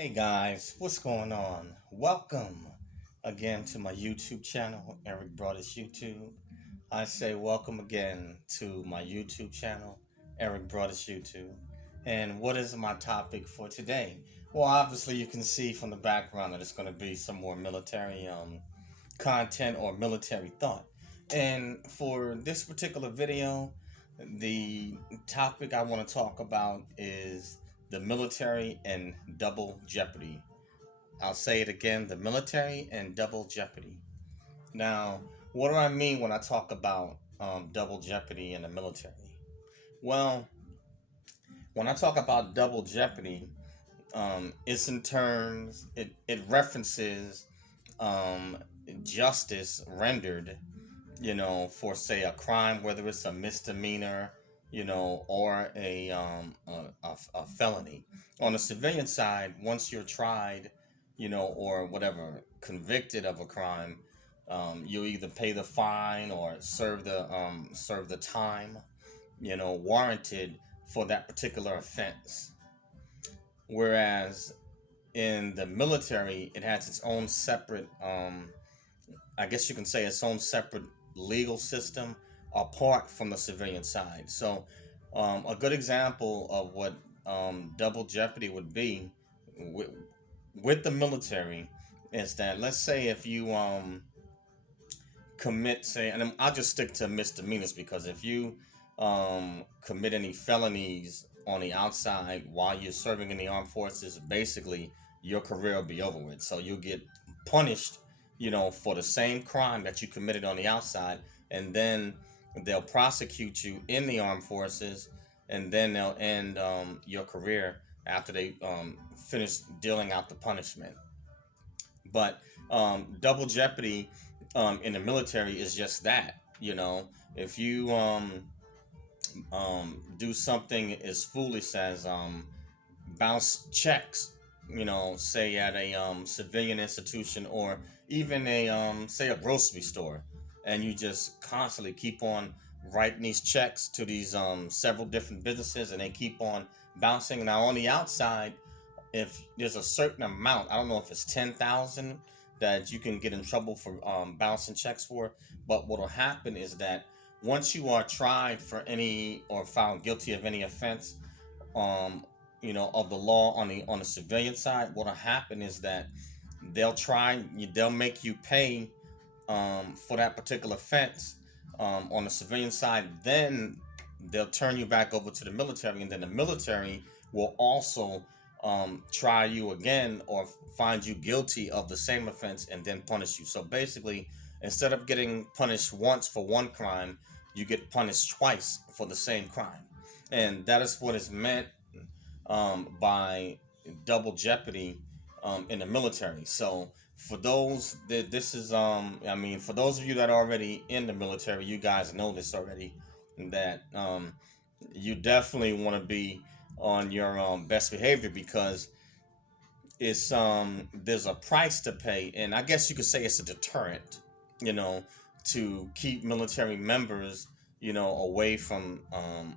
Hey guys, what's going on? Welcome again to my YouTube channel, Eric Brothers YouTube. I say welcome again to my YouTube channel, Eric Brothers YouTube. And what is my topic for today? Well, obviously you can see from the background that it's going to be some more military content or military thought. And for this particular video, the topic I want to talk about is the military and double jeopardy. I'll say it again, the military and double jeopardy. Now, what do I mean when I talk about double jeopardy in the military? Well, when I talk about double jeopardy, it's in terms, it references um, justice rendered, for say a crime, whether it's a misdemeanor, or a felony. On the civilian side, once you're tried, or whatever, convicted of a crime, you either pay the fine or serve the time, warranted for that particular offense. Whereas in the military, it has its own separate, I guess you can say, its own separate legal system apart from the civilian side. So, a good example of what double jeopardy would be with, with the military is that, let's say if you commit, say, and I'll just stick to misdemeanors, because if you commit any felonies on the outside while you're serving in the armed forces, basically your career will be over with. So you'll get punished, for the same crime that you committed on the outside, and then they'll prosecute you in the armed forces, and then they'll end your career after they finish dealing out the punishment. But double jeopardy in the military is just that. If you do something as foolish as bounce checks, say at a civilian institution, or even a say a grocery store, and you just constantly keep on writing these checks to these several different businesses, and they keep on bouncing. Now on the outside, if there's a certain amount, I don't know if it's 10,000 that you can get in trouble for bouncing checks for, but what'll happen is that once you are tried for any or found guilty of any offense, of the law on the civilian side, what'll happen is that they'll make you pay for that particular offense on the civilian side. Then they'll turn you back over to the military, and then the military will also try you again or find you guilty of the same offense and then punish you. So basically, instead of getting punished once for one crime, you get punished twice for the same crime. And that is what is meant by double jeopardy in the military. So for those that this is, for those of you that are already in the military, you guys know this already, that you definitely want to be on your best behavior, because it's there's a price to pay, and I guess you could say it's a deterrent, to keep military members, away from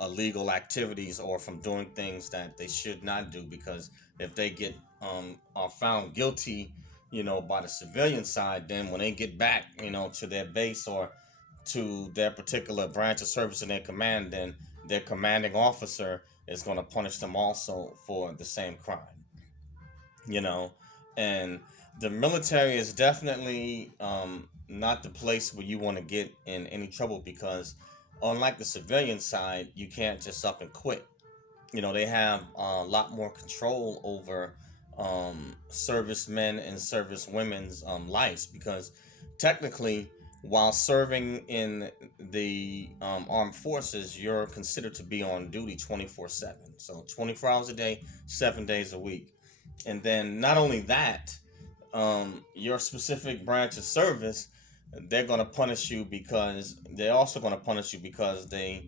illegal activities or from doing things that they should not do. Because if they get are found guilty, by the civilian side, then when they get back, to their base or to their particular branch of service in their command, then their commanding officer is going to punish them also for the same crime, you know. And the military is definitely not the place where you want to get in any trouble, because unlike the civilian side, you can't just up and quit. They have a lot more control over servicemen and servicewomen's lives, because technically, while serving in the armed forces, you're considered to be on duty 24/7. So 24 hours a day, 7 days a week. And then not only that, your specific branch of service, they're going to punish you because they're also going to punish you because they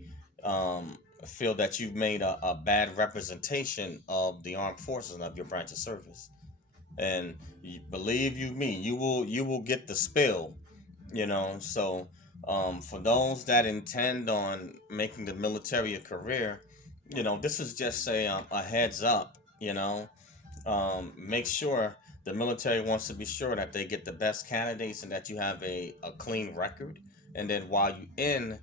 feel that you've made a bad representation of the armed forces and of your branch of service. And believe you me, you will get the spill. So for those that intend on making the military a career, this is just a heads up. make sure the military wants to be sure that they get the best candidates and that you have a clean record. And then while you in,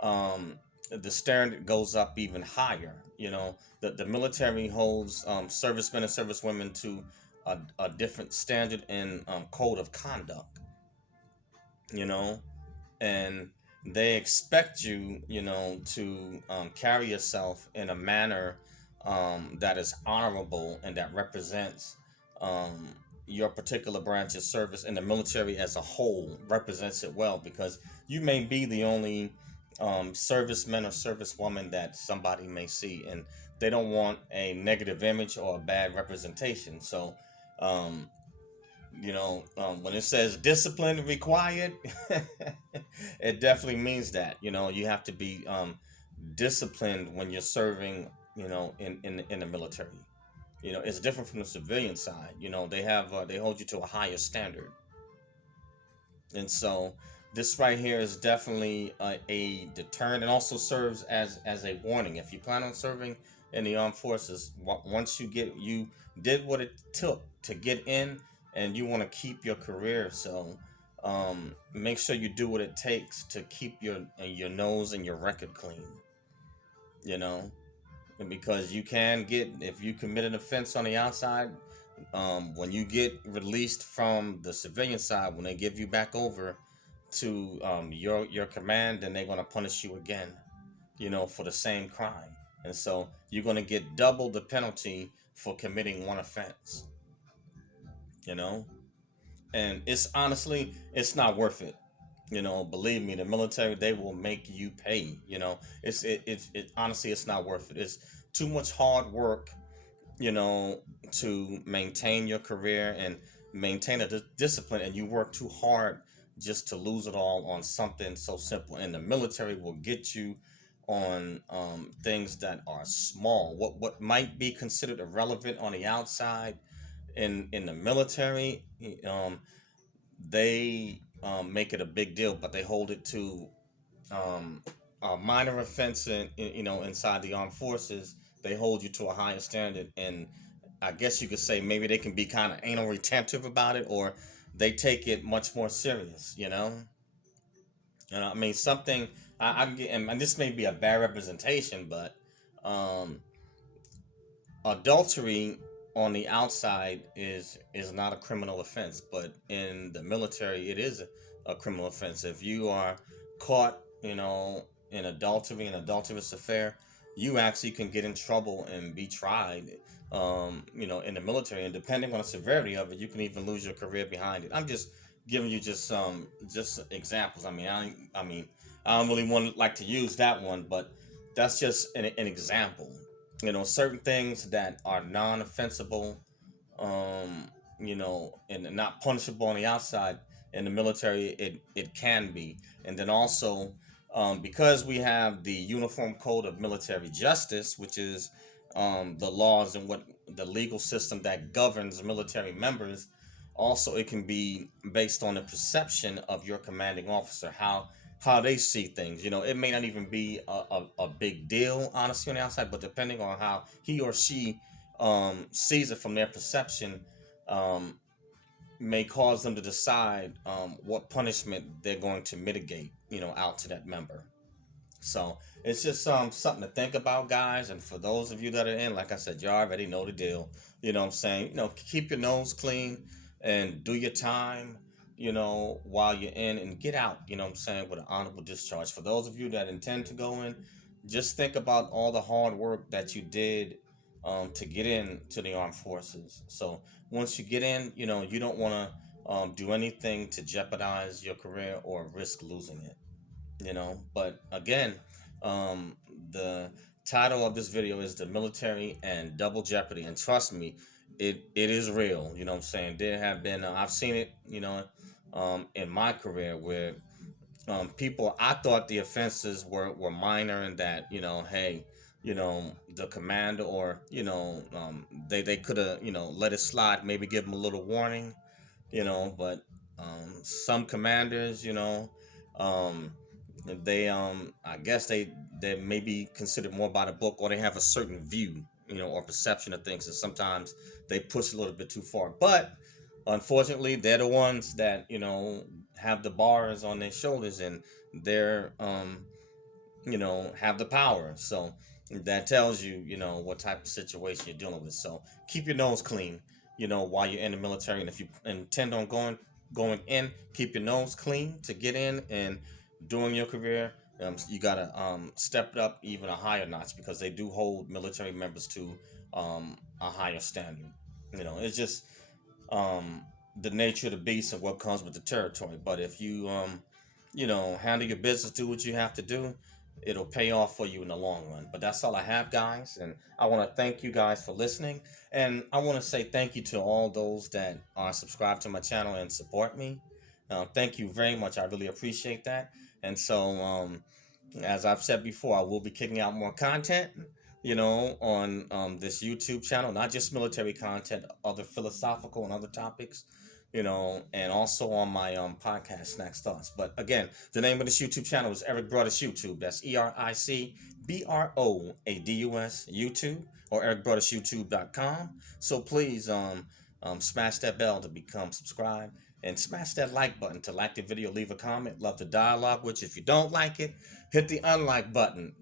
um, the standard goes up even higher. You know, the military holds servicemen and servicewomen to a different standard and code of conduct. You know, and they expect you, you know, to carry yourself in a manner that is honorable and that represents um, your particular branch of service, and the military as a whole represents it well, because you may be the only serviceman or servicewoman that somebody may see, and they don't want a negative image or a bad representation. So um, when it says discipline required, it definitely means that. You know, you have to be disciplined when you're serving. You know, in the military. You know, it's different from the civilian side. You know, they hold you to a higher standard, and so this right here is definitely a deterrent, and also serves as a warning. If you plan on serving in the armed forces, once you did what it took to get in, and you want to keep your career, so make sure you do what it takes to keep your nose and your record clean. You know, and because you can get, if you commit an offense on the outside, when you get released from the civilian side, when they give you back over to your command, then they're going to punish you again, you know, for the same crime. And so you're going to get double the penalty for committing one offense, you know. And it's honestly, it's not worth it. You know, believe me, the military, they will make you pay. You know, it honestly, it's not worth it. It's too much hard work, you know, to maintain your career and maintain a discipline, and you work too hard just to lose it all on something so simple. And the military will get you on things that are small, what might be considered irrelevant on the outside. In the military, they make it a big deal, but they hold it to um, a minor offense. You know, inside the armed forces, they hold you to a higher standard, and I guess you could say maybe they can be kind of anal retentive about it, or they take it much more serious. I mean, something I'm getting, and this may be a bad representation, but um, adultery on the outside is not a criminal offense, but in the military it is a criminal offense. If you are caught, you know, in adultery, an adulterous affair, you actually can get in trouble and be tried, you know, in the military, and depending on the severity of it, you can even lose your career behind it. I'm just giving you just examples. I don't really want like to use that one, but that's just an example. You know, certain things that are non-offensible, you know, and not punishable on the outside, in the military it can be. And then also, because we have the Uniform Code of Military Justice, which is the laws and what the legal system that governs military members, also it can be based on the perception of your commanding officer, how they see things. You know, it may not even be a big deal, honestly, on the outside, but depending on how he or she sees it from their perception, um, may cause them to decide what punishment they're going to mitigate, you know, out to that member. So it's just something to think about, guys. And for those of you that are in, like I said, you already know the deal. You know what I'm saying? You know, keep your nose clean and do your time, you know, while you're in, and get out, you know what I'm saying, with an honorable discharge. For those of you that intend to go in, just think about all the hard work that you did to get in to the armed forces. So once you get in, you know, you don't want to do anything to jeopardize your career or risk losing it, you know. But again, um the title of this video is The Military and Double Jeopardy, and trust me, it is real. You know what I'm saying? There have been I've seen it, you know, in my career, where people, I thought the offenses were minor, and that, you know, hey, you know, the commander, or, you know, they could have, you know, let it slide, maybe give them a little warning, you know. But some commanders, you know, um, they I guess they may be considered more by the book, or they have a certain view, or perception of things, and sometimes they push a little bit too far. But unfortunately, they're the ones that have the bars on their shoulders, and they're have the power. So that tells you, what type of situation you're dealing with. So keep your nose clean, while you're in the military. And if you intend on going in, keep your nose clean to get in. And during your career, you gotta step it up even a higher notch, because they do hold military members to a higher standard. It's just um, the nature of the beast and what comes with the territory. But if you handle your business, do what you have to do, it'll pay off for you in the long run. But that's all I have, guys, and I want to thank you guys for listening, and I want to say thank you to all those that are subscribed to my channel and support me. Thank you very much. I really appreciate that. And so, as I've said before, I will be kicking out more content, on this YouTube channel, not just military content, other philosophical and other topics, and also on my podcast, Snacks Thoughts. But again, the name of this YouTube channel is Eric Broadus YouTube. That's EricBroadus YouTube, or ericbroadusyoutube.com. So please smash that bell to become subscribed, and smash that like button to like the video, leave a comment. Love to dialogue with you. If you don't like it, hit the unlike button,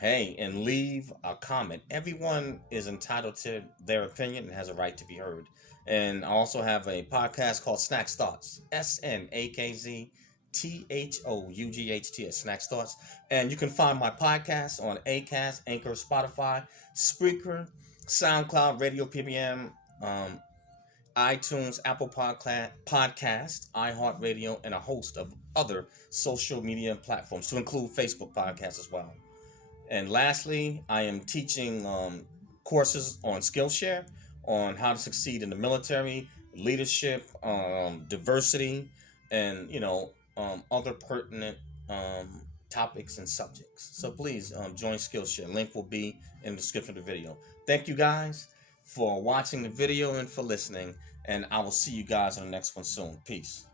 hey, and leave a comment. Everyone is entitled to their opinion and has a right to be heard. And I also have a podcast called Snacks Thoughts, SNAKZTHOUGHT, Snacks Thoughts. And you can find my podcast on Acast, Anchor, Spotify, Spreaker, SoundCloud, Radio PBM, iTunes, Apple Podcast, iHeartRadio, and a host of other social media platforms, to include Facebook podcasts as well. And lastly, I am teaching courses on Skillshare on how to succeed in the military, leadership, diversity, and other pertinent topics and subjects. So please join Skillshare. Link will be in the description of the video. Thank you guys for watching the video and for listening, and I will see you guys on the next one soon. Peace.